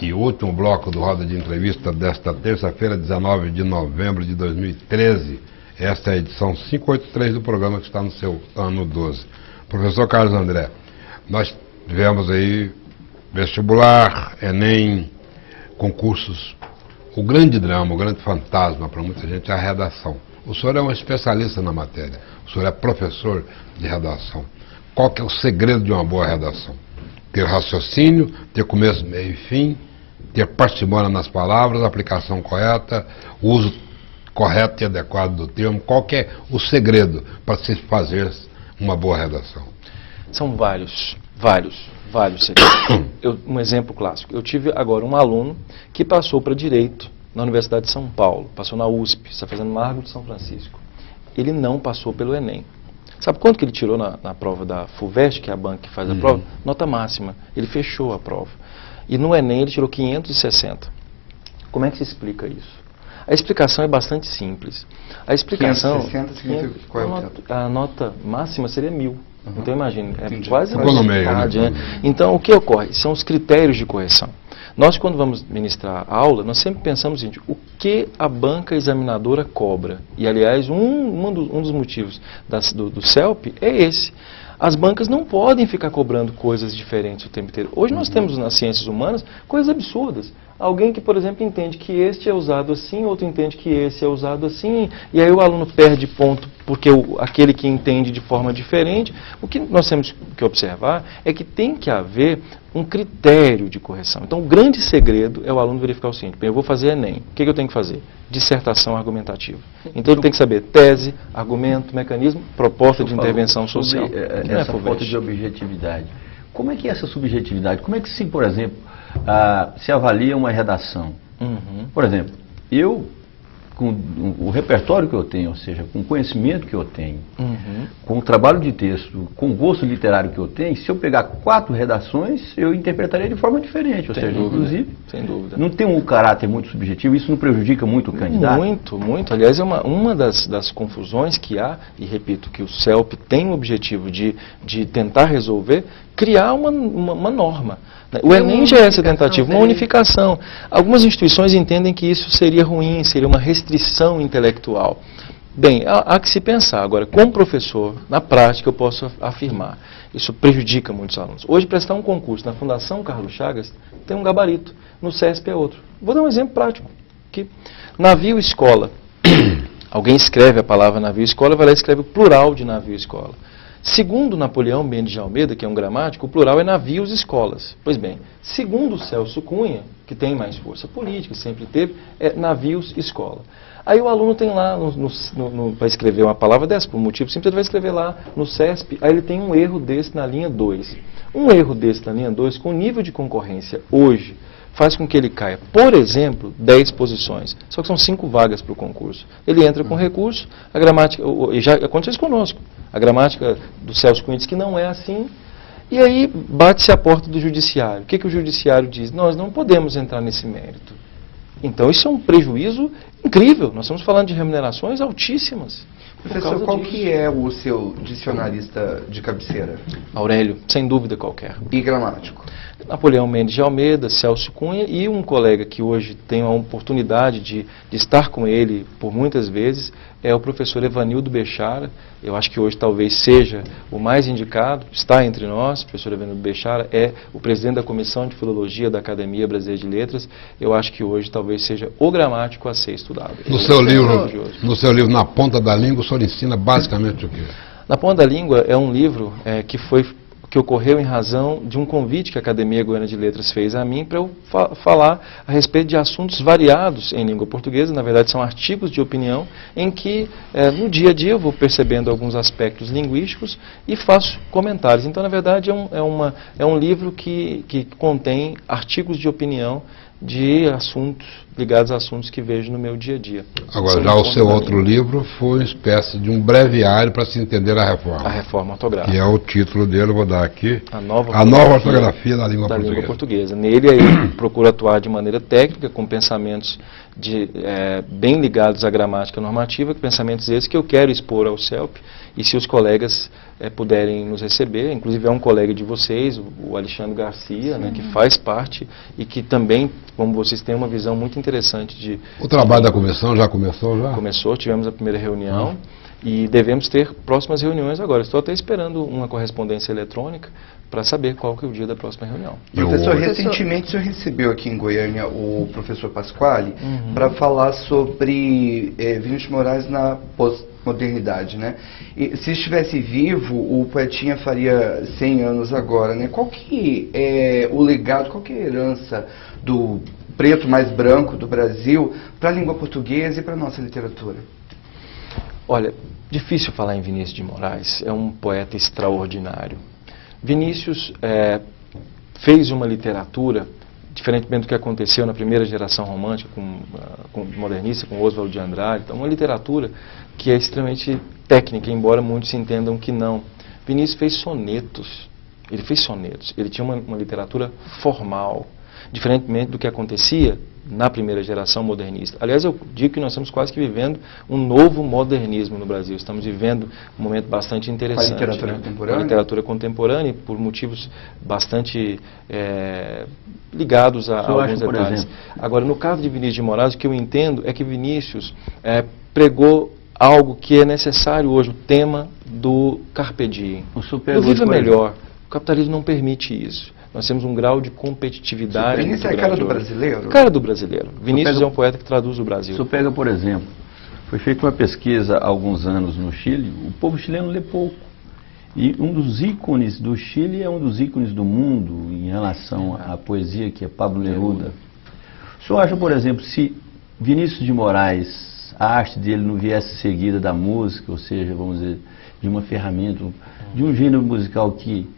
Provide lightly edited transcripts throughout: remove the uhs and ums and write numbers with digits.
e último bloco do Roda de Entrevista desta terça-feira, 19 de novembro de 2013. Esta é a edição 583 do programa que está no seu ano 12. Professor Carlos André, nós tivemos aí vestibular, Enem, concursos. O grande drama, o grande fantasma para muita gente é a redação. O senhor é um especialista na matéria, o senhor é professor de redação. Qual que é o segredo de uma boa redação? Ter raciocínio, ter começo, meio e fim, ter parcimônia nas palavras, aplicação correta, uso correto e adequado do termo. Qual que é o segredo para se fazer uma boa redação? São vários segredos. Um exemplo clássico. Eu tive agora um aluno que passou para Direito na Universidade de São Paulo, passou na USP, está fazendo Largo de São Francisco. Ele não passou pelo Enem. Sabe quanto que ele tirou na prova da FUVEST, que é a banca que faz a prova? Nota máxima. Ele fechou a prova. E no Enem ele tirou 560. Como é que se explica isso? A explicação é bastante simples. A explicação... 560 significa qual é o teto? A nota máxima seria 1000. Então imagine, é quase Ficou no meio, metade, né? Então o que ocorre? São os critérios de correção. Nós, quando vamos ministrar aula, nós sempre pensamos o seguinte: o que a banca examinadora cobra? E, aliás, um dos motivos do CELP é esse. As bancas não podem ficar cobrando coisas diferentes o tempo inteiro. Hoje nós temos nas ciências humanas coisas absurdas. Alguém que, por exemplo, entende que este é usado assim, outro entende que esse é usado assim, e aí o aluno perde ponto porque aquele que entende de forma diferente. O que nós temos que observar é que tem que haver um critério de correção. Então, o grande segredo é o aluno verificar o seguinte: bem, eu vou fazer Enem, o que eu tenho que fazer? Dissertação argumentativa. Então, ele tem que saber tese, argumento, mecanismo, proposta de intervenção social. Essa falta de objetividade. Como é que é essa subjetividade? Como é que, por exemplo, se avalia uma redação? Por exemplo, eu, com o repertório que eu tenho, ou seja, com o conhecimento que eu tenho, com o trabalho de texto, com o gosto literário que eu tenho, se eu pegar 4 redações, eu interpretaria de forma diferente. Ou seja, inclusive, sem dúvida, não tem um caráter muito subjetivo, isso não prejudica muito o candidato? Muito. Aliás, é uma das confusões que há, e repito, que o CELP tem o objetivo de tentar resolver, criar uma norma. O Enem já é essa tentativa, uma unificação. Algumas instituições entendem que isso seria ruim, seria uma restrição intelectual. Bem, há que se pensar. Agora, como professor, na prática eu posso afirmar, isso prejudica muitos alunos. Hoje, prestar um concurso na Fundação Carlos Chagas tem um gabarito, no CESP é outro. Vou dar um exemplo prático. Aqui. Navio-escola. Alguém escreve a palavra navio-escola, vai lá e escreve o plural de navio-escola. Segundo Napoleão Mendes de Almeida, que é um gramático, o plural é navios-escolas. Pois bem, segundo Celso Cunha, que tem mais força política, sempre teve, é navios-escola. Aí o aluno tem lá, vai escrever uma palavra dessa, por um motivo simples, ele vai escrever lá no CESP, aí ele tem um erro desse na linha 2. Um erro desse na linha 2, com o nível de concorrência hoje, faz com que ele caia, por exemplo, 10 posições. Só que são 5 vagas para o concurso. Ele entra com recurso, a gramática, e já aconteceu isso conosco, a gramática do Celso Cunha diz que não é assim, e aí bate-se a porta do judiciário. O que o judiciário diz? Nós não podemos entrar nesse mérito. Então isso é um prejuízo incrível, nós estamos falando de remunerações altíssimas. Professor, qual que é o seu dicionarista de cabeceira? Aurélio, sem dúvida qualquer. E gramático? Napoleão Mendes de Almeida, Celso Cunha e um colega que hoje tem a oportunidade de estar com ele por muitas vezes, é o professor Evanildo Bechara. Eu acho que hoje talvez seja o mais indicado, está entre nós. O professor Evanildo Bechara é o presidente da Comissão de Filologia da Academia Brasileira de Letras. Eu acho que hoje talvez seja o gramático a ser estudado. No seu livro, Na Ponta da Língua, o senhor ensina basicamente o quê? Na Ponta da Língua é um livro que ocorreu em razão de um convite que a Academia Goiana de Letras fez a mim para eu falar a respeito de assuntos variados em língua portuguesa. Na verdade, são artigos de opinião em que, no dia a dia, eu vou percebendo alguns aspectos linguísticos e faço comentários. Então, na verdade, é um livro que contém artigos de opinião de assuntos ligados a assuntos que vejo no meu dia a dia. Agora, já o seu outro livro foi uma espécie de um breviário para se entender a reforma. A reforma ortográfica. Que é o título dele, eu vou dar aqui. A nova ortografia da língua portuguesa. Nele, aí, procuro atuar de maneira técnica, com pensamentos bem ligados à gramática normativa, pensamentos esses que eu quero expor ao CELP, e se os colegas puderem nos receber. Inclusive é um colega de vocês, o Alexandre Garcia, né, que faz parte e que também, como vocês têm uma visão muito interessante de... O trabalho da comissão já começou? Começou, tivemos a primeira reunião e devemos ter próximas reuniões agora. Estou até esperando uma correspondência eletrônica para saber qual que é o dia da próxima reunião. Professor, recentemente o senhor recebeu aqui em Goiânia o professor Pasquale para falar sobre Vinícius de Moraes na pós-modernidade, né? E, se estivesse vivo, o poetinha faria 100 anos agora, né? Qual que é o legado, qual que é a herança do preto mais branco do Brasil para a língua portuguesa e para a nossa literatura? Olha, difícil falar em Vinícius de Moraes, é um poeta extraordinário. Vinícius fez uma literatura, diferentemente do que aconteceu na primeira geração romântica, com modernista, com Oswald de Andrade, então uma literatura que é extremamente técnica, embora muitos entendam que não. Vinícius fez sonetos, ele tinha uma literatura formal, diferentemente do que acontecia na primeira geração modernista. Aliás, eu digo que nós estamos quase que vivendo um novo modernismo no Brasil. Estamos vivendo um momento bastante interessante. Com a literatura contemporânea? Com a literatura contemporânea, por motivos bastante ligados a alguns detalhes. Agora, no caso de Vinícius de Moraes, o que eu entendo é que Vinícius pregou algo que é necessário hoje, o tema do Carpe Diem. Do Viva Melhor. O capitalismo não permite isso. Nós temos um grau de competitividade. Vinícius é a cara do brasileiro? Cara do brasileiro. Vinícius é um poeta que traduz o Brasil. Isso pega, por exemplo, foi feita uma pesquisa há alguns anos no Chile, o povo chileno lê pouco. E um dos ícones do Chile é um dos ícones do mundo em relação à poesia, que é Pablo Neruda. O senhor acha, por exemplo, se Vinícius de Moraes, a arte dele não viesse seguida da música, ou seja, vamos dizer, de uma ferramenta, de um gênero musical que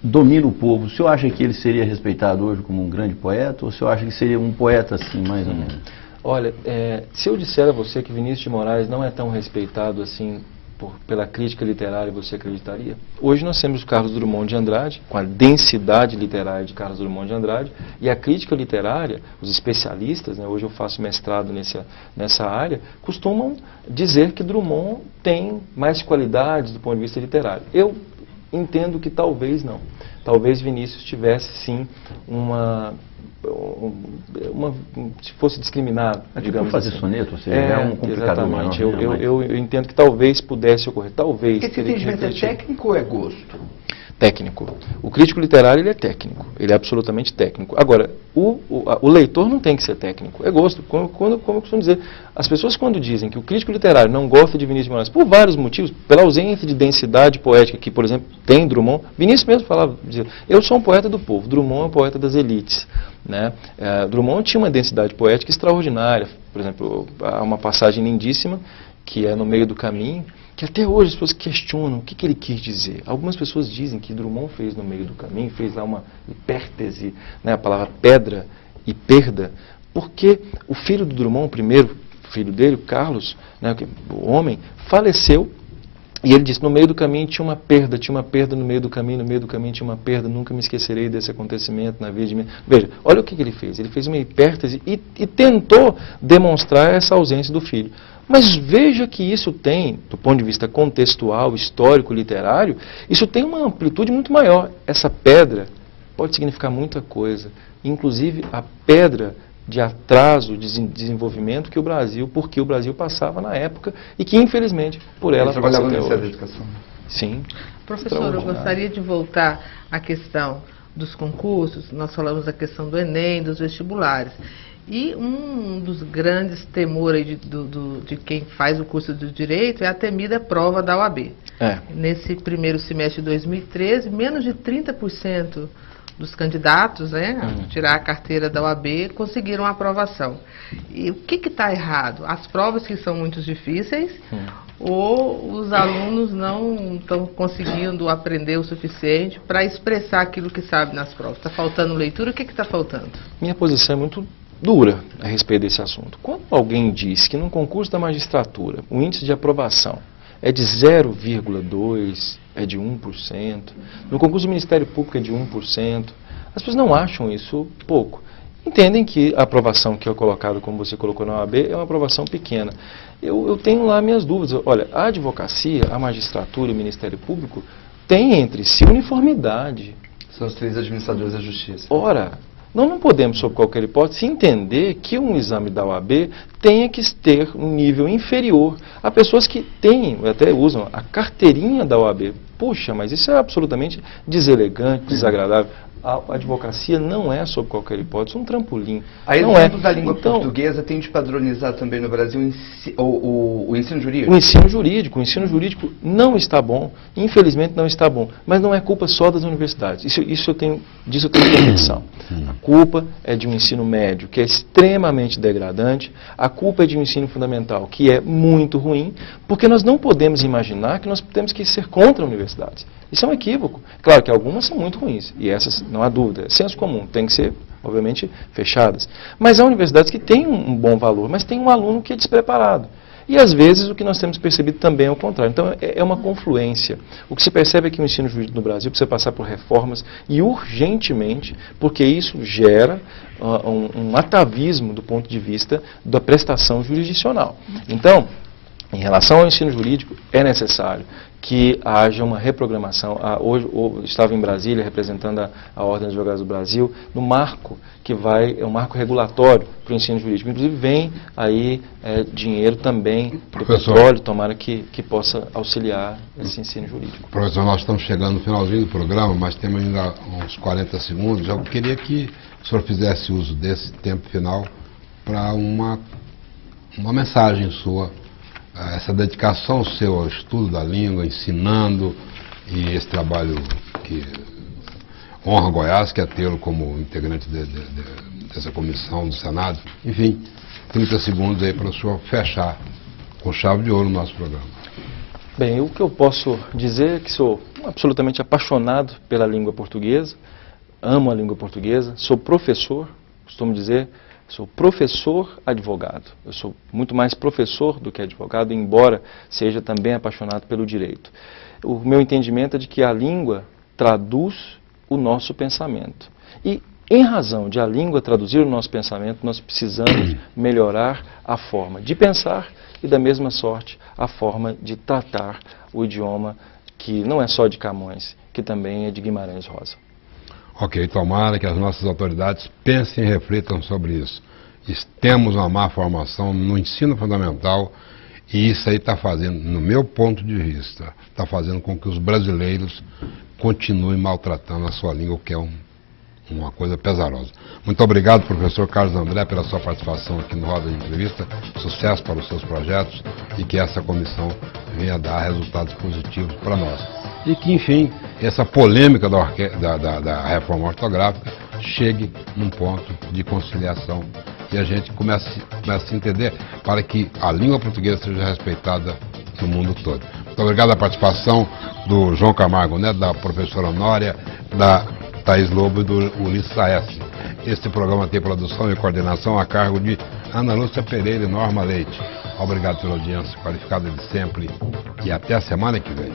domina o povo, o senhor acha que ele seria respeitado hoje como um grande poeta, ou o senhor acha que seria um poeta assim, mais ou menos? Olha, se eu disser a você que Vinícius de Moraes não é tão respeitado assim pela crítica literária, você acreditaria? Hoje nós temos o Carlos Drummond de Andrade, com a densidade literária de Carlos Drummond de Andrade, e a crítica literária, os especialistas, né, hoje eu faço mestrado nessa área, costumam dizer que Drummond tem mais qualidades do ponto de vista literário. Eu entendo que talvez não. Talvez Vinícius tivesse sim se fosse discriminado, digamos fazer assim. soneto, ou seja, é um complicador. Exatamente. Eu entendo que talvez pudesse ocorrer. Talvez. Esse entendimento é técnico ou é gosto? Técnico. O crítico literário ele é técnico, ele é absolutamente técnico. Agora, o leitor não tem que ser técnico, é gosto. Como eu costumo dizer, as pessoas quando dizem que o crítico literário não gosta de Vinícius de Moraes, por vários motivos, pela ausência de densidade poética que, por exemplo, tem Drummond, Vinícius mesmo falava, dizia, eu sou um poeta do povo, Drummond é um poeta das elites. Né? Drummond tinha uma densidade poética extraordinária, por exemplo, há uma passagem lindíssima, que é No Meio do Caminho, que até hoje as pessoas questionam o que ele quis dizer. Algumas pessoas dizem que Drummond fez No Meio do Caminho, fez lá uma hipértese, né, a palavra pedra e perda, porque o filho do Drummond, o primeiro filho dele, o Carlos, né, o homem, faleceu, e ele disse, no meio do caminho tinha uma perda no meio do caminho tinha uma perda, nunca me esquecerei desse acontecimento na vida de mim. Veja, olha o que ele fez. Ele fez uma hipértese e tentou demonstrar essa ausência do filho. Mas veja que isso tem, do ponto de vista contextual, histórico, literário, isso tem uma amplitude muito maior. Essa pedra pode significar muita coisa, inclusive a pedra de atraso de desenvolvimento porque o Brasil passava na época e que, infelizmente, por ela passa até hoje. Educação. Sim. Professor, eu gostaria de voltar à questão dos concursos. Nós falamos da questão do Enem, dos vestibulares. E um dos grandes temores de quem faz o curso de Direito é a temida prova da OAB. Nesse primeiro semestre de 2013, menos de 30% dos candidatos, né, a tirar a carteira da OAB, conseguiram a aprovação. E o que está errado? As provas que são muito difíceis ou os alunos não estão conseguindo aprender o suficiente para expressar aquilo que sabe nas provas? Está faltando leitura? O que está faltando? Minha posição é muito dura a respeito desse assunto. Quando alguém diz que num concurso da magistratura o índice de aprovação é de 0,2%, é de 1%, no concurso do Ministério Público é de 1%, as pessoas não acham isso pouco. entendem que a aprovação que é colocada, como você colocou na OAB, é uma aprovação pequena. Eu tenho lá minhas dúvidas. Olha, a advocacia, a magistratura e o Ministério Público têm entre si uniformidade. São os 3 administradores da Justiça. Ora, nós não podemos, sob qualquer hipótese, entender que um exame da OAB tenha que ter um nível inferior. Há pessoas que têm, até usam, a carteirinha da OAB. Puxa, mas isso é absolutamente deselegante, desagradável. A advocacia não é, sob qualquer hipótese, um trampolim. A não exemplo é. da língua Então, portuguesa tem de padronizar também no Brasil o ensino jurídico? O ensino jurídico não está bom, infelizmente não está bom, mas não é culpa só das universidades. Disso eu tenho convicção. A culpa é de um ensino médio, que é extremamente degradante, a culpa é de um ensino fundamental, que é muito ruim, porque nós não podemos imaginar que nós temos que ser contra universidades. Isso é um equívoco. Claro que algumas são muito ruins, e essas, não há dúvida, é senso comum, tem que ser, obviamente, fechadas. Mas há universidades que têm um bom valor, mas tem um aluno que é despreparado. E, às vezes, o que nós temos percebido também é o contrário. Então, é uma confluência. O que se percebe é que o ensino jurídico no Brasil precisa passar por reformas, e urgentemente, porque isso gera um atavismo do ponto de vista da prestação jurisdicional. Então, em relação ao ensino jurídico, é necessário que haja uma reprogramação. Hoje eu estava em Brasília representando a Ordem dos Advogados do Brasil, no marco que é um marco regulatório para o ensino jurídico. Inclusive vem aí dinheiro também do petróleo, tomara que possa auxiliar esse ensino jurídico. Professor, nós estamos chegando no finalzinho do programa, mas temos ainda uns 40 segundos. Eu queria que o senhor fizesse uso desse tempo final para uma mensagem sua, essa dedicação seu ao estudo da língua, ensinando, e esse trabalho que honra Goiás, que é tê-lo como integrante dessa comissão do Senado. Enfim, 30 segundos aí para o senhor fechar com chave de ouro o nosso programa. Bem, o que eu posso dizer é que sou absolutamente apaixonado pela língua portuguesa, amo a língua portuguesa, sou professor, costumo dizer, sou professor advogado. Eu sou muito mais professor do que advogado, embora seja também apaixonado pelo direito. O meu entendimento é de que a língua traduz o nosso pensamento. E, em razão de a língua traduzir o nosso pensamento, nós precisamos melhorar a forma de pensar e, da mesma sorte, a forma de tratar o idioma, que não é só de Camões, que também é de Guimarães Rosa. Ok, tomara que as nossas autoridades pensem e reflitam sobre isso. Temos uma má formação no ensino fundamental e isso aí está fazendo, no meu ponto de vista, está fazendo com que os brasileiros continuem maltratando a sua língua, o que é uma coisa pesarosa. Muito obrigado, professor Carlos André, pela sua participação aqui no Roda de Entrevista. Sucesso para os seus projetos e que essa comissão venha dar resultados positivos para nós. E que, enfim, essa polêmica da reforma ortográfica chegue num ponto de conciliação e a gente comece a entender para que a língua portuguesa seja respeitada no mundo todo. Muito obrigado a participação do João Camargo Neto, da professora Honória, da Thaís Lobo e do Ulisses Saessi. Este programa tem produção e coordenação a cargo de Ana Lúcia Pereira e Norma Leite. Obrigado pela audiência qualificada de sempre e até a semana que vem.